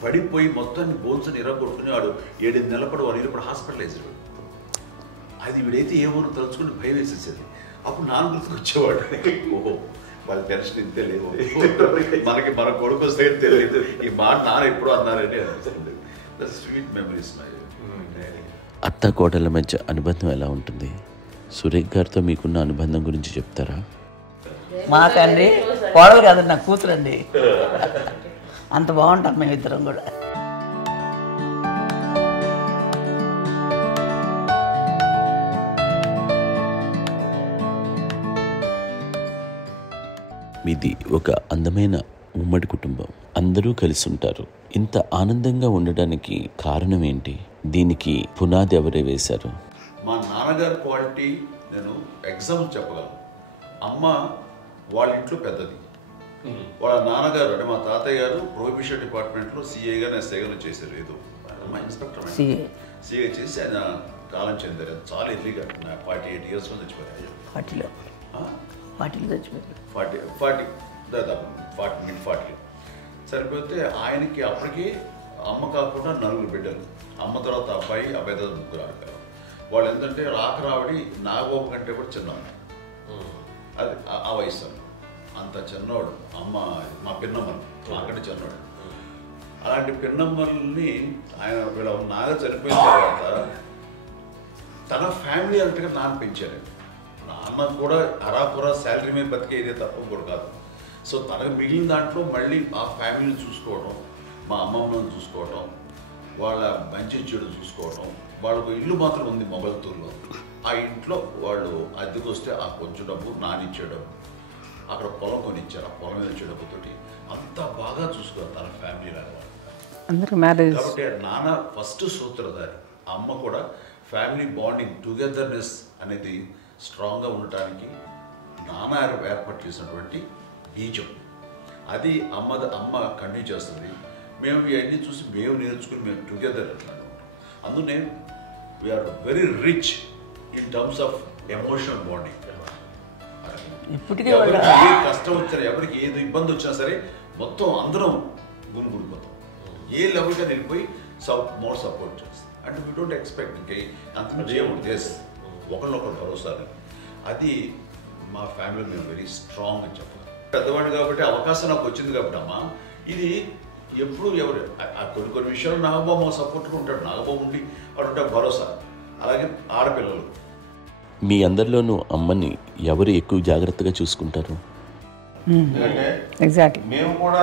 పడిపోయి మొత్తాన్ని బోన్స్ని ఎరగొట్టుకుని వాడు 7 నెలల పాటు వాడు ఇప్పుడు హాస్పిటలైజ్డ్. అది వీడైతే ఏమో తలుచుకుని భయం వేసేసేది. అప్పుడు నాన్న గుర్తుకు వచ్చేవాడు, ఓహో వాళ్ళ టెన్షన్ ఇంతే లేవు, మనకి మన కొడుకు వస్తే తెలియదు ఈ మాట నాన్న ఎప్పుడు అన్నారని అనిపిస్తుంది. Sweet memories. అత్త కోడళ్ళ మధ్య అనుబంధం ఎలా ఉంటుంది? సురేఖ్ గారితో మీకున్న అనుబంధం గురించి చెప్తారా? మాకండి కోడలు కాదండి, నా కూతురండి. అంత బాగుంటాం మేమిద్దరం కూడా. మీది ఒక అందమైన ఉమ్మడి కుటుంబం, అందరూ కలిసి ఉంటారు. ఇంత ఆనందంగా ఉండడానికి కారణం ఏంటి? దీనికి పునాది ఎవరే వేశారు? మా నాన్నగారి క్వాలిటీ నేను ఎగ్జాంపుల్ చెప్పగలను. అమ్మ వాళ్ళ ఇంట్లో పెద్దది, వాళ్ళ నాన్నగారు అంటే మా తాతయ్య గారు ప్రొహిబిషన్ డిపార్ట్మెంట్లో సిఐగా ఎస్ఐగా చేశారు. ఏదో మా ఇన్స్పెక్టర్ సిఐ చేసి ఆయన కాలం చెందారు. చాలా ఎర్లీగా 48 years చచ్చిపోయారు. 40 దాదాపు 40 సరిపోతే ఆయనకి అప్పటికి అమ్మ కాకుండా 4 బిడ్డలు. అమ్మ తర్వాత అబ్బాయి తర్వాత 3 ఆడపిల్లలు. వాళ్ళు ఏంటంటే రాకరావడి నాగోప కంటే కూడా చిన్నవాడు. అది ఆ వయసు అంత చిన్నవాడు. అమ్మ మా పిన్నమ్మలు మాకంటే చిన్నవాడు. అలాంటి పిన్నమ్మల్ని ఆయన వీళ్ళ నాగ చనిపోయిన తర్వాత తన ఫ్యామిలీ అంతగా నాన్న పెంచారు. నాన్న కూడా అరాపురా శాలరీ మీద బతికేదే తప్ప కూడా కాదు. సో తనకు మిగిలిన దాంట్లో మళ్ళీ ఆ ఫ్యామిలీని చూసుకోవడం, మా అమ్మమ్మను చూసుకోవడం, వాళ్ళ మంచి చెడు చూసుకోవడం. వాళ్ళకు ఇల్లు మాత్రం ఉంది మొగల్తూరులో. ఆ ఇంట్లో వాళ్ళు అద్దెకు వస్తే ఆ కొంచెం డబ్బు నానిచ్చే డబ్బు, అక్కడ పొలం కొనిచ్చారు, ఆ పొలం మీద ఇచ్చే డబ్బుతోటి అంతా బాగా చూసుకోవాలి తన ఫ్యామిలీ లాగా. అందరూ మ్యారేజ్ కాబట్టి నాన్న ఫస్ట్ సూత్రధారి, అమ్మ కూడా ఫ్యామిలీ బాండింగ్ టుగెదర్నెస్ అనేది స్ట్రాంగ్గా ఉండటానికి నాన్న ఏర్పాటు చేసినటువంటి బీజం. అది అమ్మ కంటిన్యూ చేస్తుంది. మేము ఇవన్నీ చూసి మేము నేర్చుకుని మేము టుగెదర్ అందునే we are very rich in terms of emotional bonding. ఇప్పటికే ఎవరికి ఏ కష్టం వచ్చినా, ఎవరికి ఏది ఇబ్బంది వచ్చినా సరే మొత్తం అందరం గురిపోతాం. ఏ లెవెల్గా వెళ్ళిపోయి మోర్ సపోర్ట్ చేస్తాం. అంటే వీ డోంట్ ఎక్స్పెక్ట్ ఇంకే అంత చేయకూడదు. ఎస్, ఒకరినొకరు భరోసా. అది మా ఫ్యామిలీ మేము వెరీ స్ట్రాంగ్ అని చెప్పాలి. పెద్దవాడిని కాబట్టి అవకాశం నాకు వచ్చింది కాబట్టి అమ్మ, ఇది ఎప్పుడు ఎవరు కొన్ని విషయాలు నాగబాబు సపోర్ట్గా ఉంటాడు. నాగబాబు ఉండి వాడు ఉంటాడు భరోసా. అలాగే ఆడపిల్లలు మీ అందరిలోనూ అమ్మని ఎవరు ఎక్కువ జాగ్రత్తగా చూసుకుంటారు? ఎందుకంటే ఎగ్జాక్ట్లీ మేము కూడా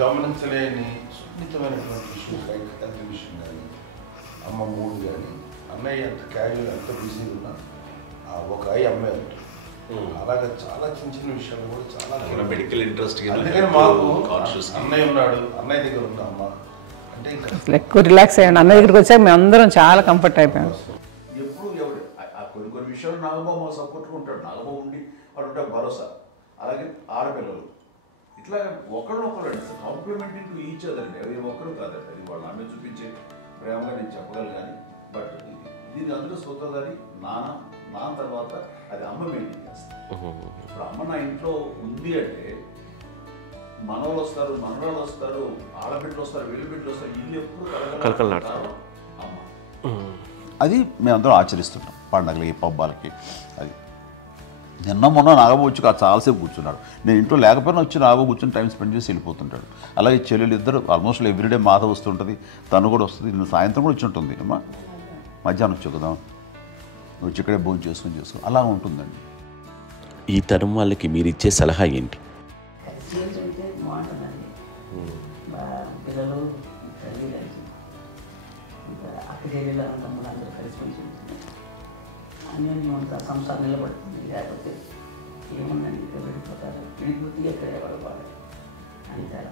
గమనించలేని సున్నితమైనటువంటి విషయం, లైక్ హెల్త్ విషయం కానీ, అమ్మ మూడు కానీ, అన్నయ్య ఎంత క్యాజువల్ ఎంత బిజీ ఉన్నా ఒక అమ్మాయి ఉంటుంది. అలాగే చాలా చిన్న చిన్న విషయాలు కూడా చాలా మెడికల్ ఇంట్రెస్ట్. అందుకని మాకు అన్నయ్య ఉన్నాడు, అన్నయ్య దగ్గర ఉన్న అమ్మ అంటే ఇంకా ఎక్కువ రిలాక్స్ అయ్యాను. అన్న దగ్గరికి వచ్చాక మేము అందరం చాలా కంఫర్ట్ అయిపోయాం. ఎప్పుడు ఎవరు కొన్ని విషయాలు నాగబాబు సపోర్ట్గా ఉంటాడు. నాగబాబు ఉండి వాడు ఉంటాడు భరోసా. అలాగే ఆడపిల్లలు ఇట్లా ఒకరినొకరు కాంప్లిమెంటింగ్ టు ఈచ్ అదర్ అండి. అవి ఒక్కరు కాదండి, అది వాళ్ళ అమ్మ చూపించే ప్రేమగా నేను చెప్పగలను. కానీ బట్ దీని అందులో సూత్రధారి నాన్న తర్వాత అది అమ్మ మెయింటైన్ చేస్తుంది. ఇప్పుడు అమ్మ నా ఇంట్లో ఉంది అంటే మనవలు వస్తారు, మనవరాలు వస్తారు, ఆడబిడ్డలు వస్తారు, వెల్లుబిడ్డలు వస్తారు, ఇల్లు ఎప్పుడు కలకలాడతారు అమ్మ. అది మేమందరం ఆచరిస్తుంటాం పండగలకి, పబ్బాలకి. అది నిన్న మొన్న నాగబాబు వచ్చి చాలాసేపు కూర్చున్నాడు. నేను ఇంట్లో లేకపోయినా వచ్చి నాగబాబు కూర్చొని టైం స్పెండ్ చేసి వెళ్ళిపోతుంటాడు. అలాగే చెల్లెలు ఇద్దరు ఆల్మోస్ట్ ఎవ్రీడే మాత వస్తుంటుంది, తను కూడా వస్తుంది. నిన్న సాయంత్రం కూడా వచ్చి ఉంటుంది. అమ్మా మధ్యాహ్నం వచ్చి కదా వచ్చి ఇక్కడే భోజనం చేసుకో అలా ఉంటుందండి. ఈ తరం వాళ్ళకి మీరు ఇచ్చే సలహా ఏంటి? సీన్స్ ఉంటే బాగుంటుందండి. పిల్లలు తల్లి కలిసి ఇంకా అక్క చెల్లెలు తమ్ముడు అందరూ కలిసిమెలిసి ఉంటుంది. అన్యోన్యం అంతా సంసారం నిలబడుతుంది. లేకపోతే ఏముందండి, ఇక్కడ వెళ్ళిపోతారు, విడిపోతే ఎక్కడ పడవాలి అని చాలా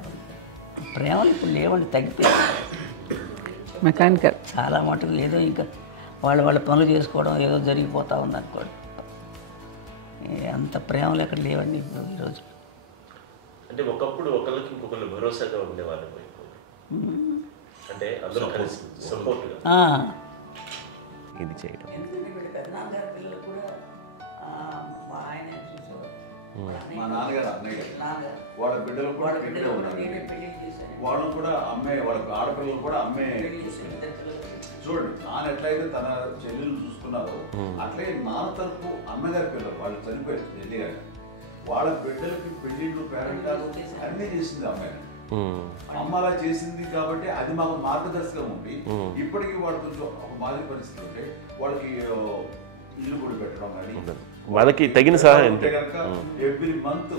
ప్రేమలు ఇప్పుడు లేవండి, తగ్గిపోయాయి. మెకానికల్ చాలా మటుకు ఏదో ఇంకా వాళ్ళ పనులు చేసుకోవడం ఏదో జరిగిపోతూ ఉంది అనుకోండి. అంత ప్రేమలు ఎక్కడ లేవండి ఇప్పుడు ఈరోజు. అంటే ఒకప్పుడు ఒకరికి ఇంకొకరు భరోసాగా ఉండేవాళ్ళు, అంటే అందరూ కలిసి సపోర్ట్గా ఇది చేయడం. ఎందుకంటే వీళ్ళ పెద్దనాన్నగారి పిల్లలు కూడా ఆయన చూసేవారు. మా నాన్నగారు అన్నయ్య నాన్నగారు వాళ్ళ బిడ్డలు కూడా వాళ్ళ ఇక్కడే బిడ్డలు కూడా ఉన్నారు. నేనే పెళ్లి చేశాను. వాళ్ళు కూడా అమ్మాయి, వాళ్ళ ఆడపిల్లలు కూడా అమ్మాయి. పెళ్లి చేశాను, ఇద్దరు పిల్లలు. చూడండి, నాన్న ఎట్లయితే తన చెల్లెలు చూసుకున్నారో అట్లే నాన్న తరపు అమ్మగారి పిల్లలు వాళ్ళు చనిపోయారు చెల్లి గారు. వాళ్ళ బిడ్డలకి పెళ్లిళ్ళు, పేరెంటాలు అన్నీ చేసింది అమ్మాయి. అమ్మ అలా చేసింది కాబట్టి అది మాకు మార్గదర్శకం ఉంది. ఇప్పటికీ వాళ్ళు కొంచెం ఒక మాదిరి పరిస్థితి ఉంటే వాళ్ళకి ఇల్లు కూడా పెట్టడం కానీ వాళ్ళకి తగిన సహాయం అంటే కనుక ఎవ్రీ మంత్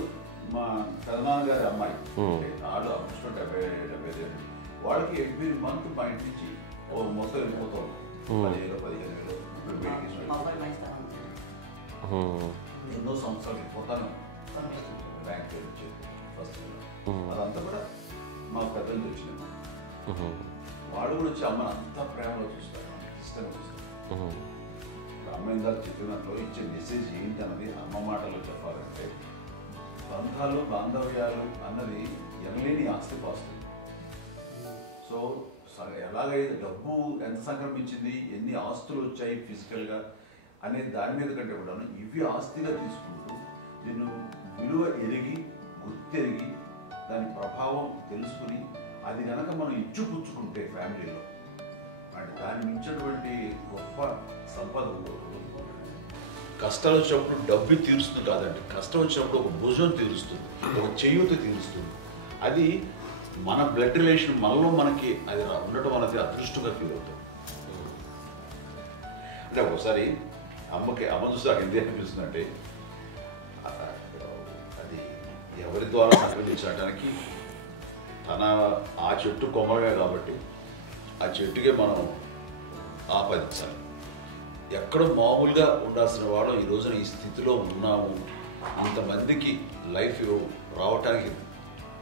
మా పెదనాన్న గారి అమ్మాయి వాళ్ళు అప్పుడు 70 వాళ్ళకి ఎవ్రీ మంత్ మా ఇంటి నుంచి మొత్తం వెళ్ళిపోతాం 10,000-15,000 మొబైల్ మైస్తాను ఎన్నో సంవత్సరాలు వెళ్ళిపోతాను. బ్యాంక్ వచ్చేది ఫస్ట్ అదంతా కూడా మా పెద్దలు తెచ్చినాం. వాళ్ళు కూడా వచ్చి అమ్మని అంతా ప్రేమలో చూస్తారు, ఇష్టంగా చూస్తారు. అమ్మ ఇందాక చెప్పినట్లు ఇచ్చే మెసేజ్ ఏంటి అన్నది అమ్మ మాటలో చెప్పాలంటే బంధాలు, బాంధవ్యాలు అన్నది ఎనలేని ఆస్తిపాస్తులు. సో ఎలాగైతే డబ్బు ఎంత సంక్రమించింది, ఎన్ని ఆస్తులు వచ్చాయి ఫిజికల్గా అనే దాని మీద కంటే కూడా ఇవి ఆస్తిగా తీసుకుంటూ దీన్ని విలువ ఎరిగి, గుర్తెరిగి, దాని ప్రభావం తెలుసుకుని అది కనుక మనం ఇచ్చిపుచ్చుకుంటే ఫ్యామిలీలో అంటే దాన్ని మించినటువంటి గొప్ప సంపద ఉండదు. కష్టాలు వచ్చినప్పుడు డబ్బు తీరుస్తుంది కాదండి, కష్టం వచ్చినప్పుడు ఒక భుజం తీరుస్తుంది, ఒక చేయూత తీరుస్తుంది. అది మన బ్లడ్ రిలేషన్ మనలో మనకి అది ఉండటం అనేది అదృష్టంగా ఫీల్ అవుతాం. అంటే ఒకసారి అమ్మ చూసి నాకు ఎందుకు అనిపిస్తుంది అంటే అది ఎవరి ద్వారా సంక్రమించడానికి తన ఆ చెట్టు కొమ్మలమే కాబట్టి ఆ చెట్టుకే మనం ఆపాదించాలి. ఎక్కడో మామూలుగా ఉండాల్సిన వాళ్ళు ఈ రోజున ఈ స్థితిలో ఉన్నాము, ఇంతమందికి లైఫ్ రావటానికి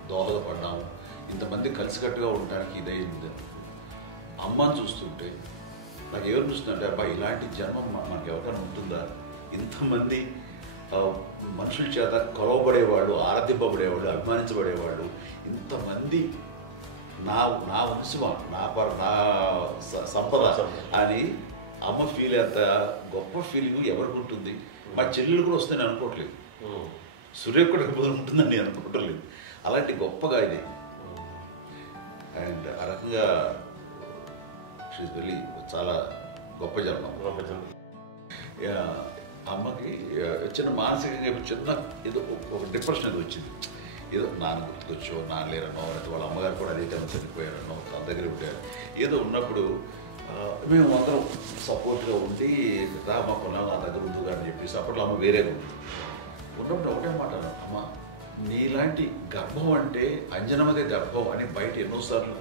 దోహదపడ్డాము, ఇంతమంది కలిసికట్టుగా ఉండటానికి ఇదైంది. అమ్మని చూస్తుంటే నాకు ఎవరు చూస్తుందంటే అబ్బా ఇలాంటి జన్మం మనకు ఎవరికైనా ఉంటుందా, ఇంతమంది మనుషుల చేత కొలవబడేవాళ్ళు, ఆరాధింపబడేవాళ్ళు, అభిమానించబడేవాళ్ళు, ఇంతమంది నా నా వంశమా, నా సంపద అని అమ్మ ఫీల్ అంత గొప్ప ఫీలింగ్ ఎవరికి ఉంటుంది. మా చెల్లెలు కూడా వస్తే నేను అనుకోవట్లేదు, సూర్య కూడా ఉంటుందని నేను అనుకోవట్లేదు. అలాంటి గొప్పగా ఇది. అండ్ ఆ రకంగా షీఈ్ వెరీ చాలా గొప్ప జన్మ. అమ్మకి చిన్న మానసికంగా చిన్న ఏదో ఒక డిప్రెషన్ ఏదో వచ్చింది. ఏదో నాన్న గుర్తుకొచ్చో, నాన్న లేరనో, అయితే వాళ్ళ అమ్మగారు కూడా అదే టైం చనిపోయారనో, తన దగ్గర ఉంటారు. ఏదో ఉన్నప్పుడు మేము అందరం సపోర్ట్గా ఉండి మా పొలం నా దగ్గర ఉందిగా అని చెప్పేసి అప్పట్లో అమ్మ వేరేగా ఉంది. ఉన్నప్పుడు ఒకటే మాట, అమ్మ నీలాంటి గర్భం అంటే అంజనమదే గర్భం అని బయట ఎన్నోసార్లు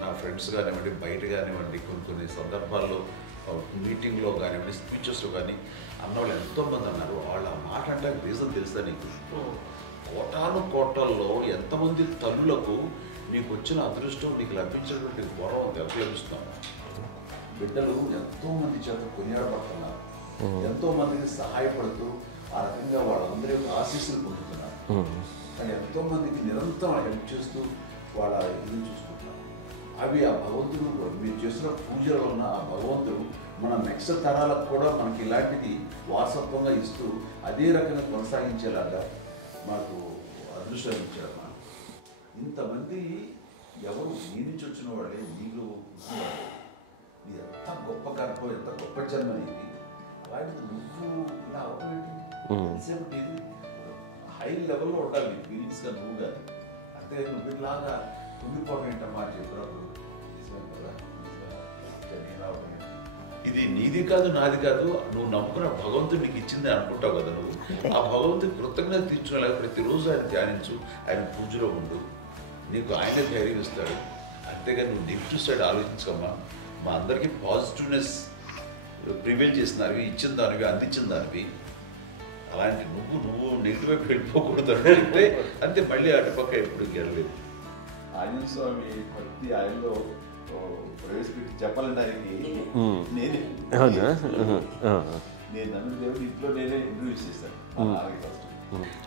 నా ఫ్రెండ్స్ కానివ్వండి, బయట కానివ్వండి, కొన్ని సందర్భాల్లో మీటింగ్లో కానివ్వండి, స్పీచెస్లో కానీ అన్నవాళ్ళు ఎంతోమంది అన్నారు. వాళ్ళ మాట అంటే రీజన్ తెలుసా నీకు? కోటాను కోటల్లో ఎంతమంది తల్లులకు నీకు వచ్చిన అదృష్టం, నీకు లభించినటువంటి గౌరవం ఎవరు లభిస్తున్నాము. బిడ్డలు ఎంతోమంది చేత కొనియాడబడుతున్నారు, ఎంతోమందికి సహాయపడుతూ ఆ రకంగా వాళ్ళందరి యొక్క ఆశీస్సులు పొందుతున్నారు. కానీ ఎంతోమందికి నిరంతరం హెల్ప్ చేస్తూ వాళ్ళ ఇది చూసుకుంటున్నారు. అవి ఆ భగవంతుడు మీరు చేసిన పూజలో ఉన్న ఆ భగవంతుడు మన నెక్స్ట్ తరాలకు కూడా మనకి ఇలాంటిది వారసత్వంగా ఇస్తూ అదే రకంగా కొనసాగించేలాగా మాకు అదృష్టం ఇచ్చారు. ఇంతమంది ఎవరు నీ నుంచి వచ్చిన వాళ్ళే, నీకు నీ ఎంత గొప్ప గర్భం, ఎంత గొప్ప జన్మ నీది. అలాంటిది నువ్వు ఇలా అవటమేంటి? ఎంతసేపు ఇది హై లెవెల్లో ఉండాలి నీ ఫీలింగ్స్గా నువ్వు కానీ. అంతే నువ్వు ఇలాగా కుంగిపోవడం ఏంటమ్మా చెప్పినప్పుడు ఇది నీది కాదు, నాది కాదు, నువ్వు నమ్ముకున్న భగవంతుడు నీకు ఇచ్చింది అనుకుంటావు కదా. నువ్వు ఆ భగవంతుడి కృతజ్ఞత తీర్చుకోలేక ప్రతిరోజు ఆయన ధ్యానించు, ఆయన పూజలో ఉండు, నీకు ఆయనే ధైర్యం ఇస్తాడు. అంతేగాని నువ్వు నెగిటివ్ సైడ్ ఆలోచించకమ్మా. మా అందరికీ పాజిటివ్నెస్ ప్రివైల్ చేసిన దానివి, ఇచ్చిన దానివి, అందించిన దానివి. అలాంటి నువ్వు నెగిటివ్ వైపు వెళ్ళిపోకూడదు అంటే అంతే. మళ్ళీ అటుపక్క ఎప్పుడు గెలలేదు. ఆంజనేయ స్వామి భక్తి ఆయనలో ప్రవేశపెట్టి చెప్పాలంటే నేనే నమ్మిన దేవుడు ఇంట్లో నేనే ఇంట్రడ్యూస్ చేశాను.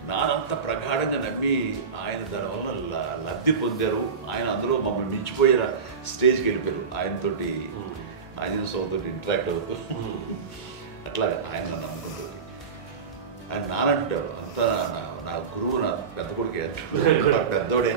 నానంత ప్రగాఢంగా నమ్మి ఆయన దానివల్ల లబ్ధి పొందారు. ఆయన అందులో మమ్మల్ని మించిపోయిన స్టేజ్కి వెళ్ళిపోయారు. ఆయనతోటి ఆంజనేయ స్వామితో ఇంటరాక్ట్ అవుతూ అట్లా ఆయన నమ్ముకుంటుంది. ఆయన నానంటారు అంతా నా గురువు, నా పెద్ద కొడుకే, పెద్దోడే.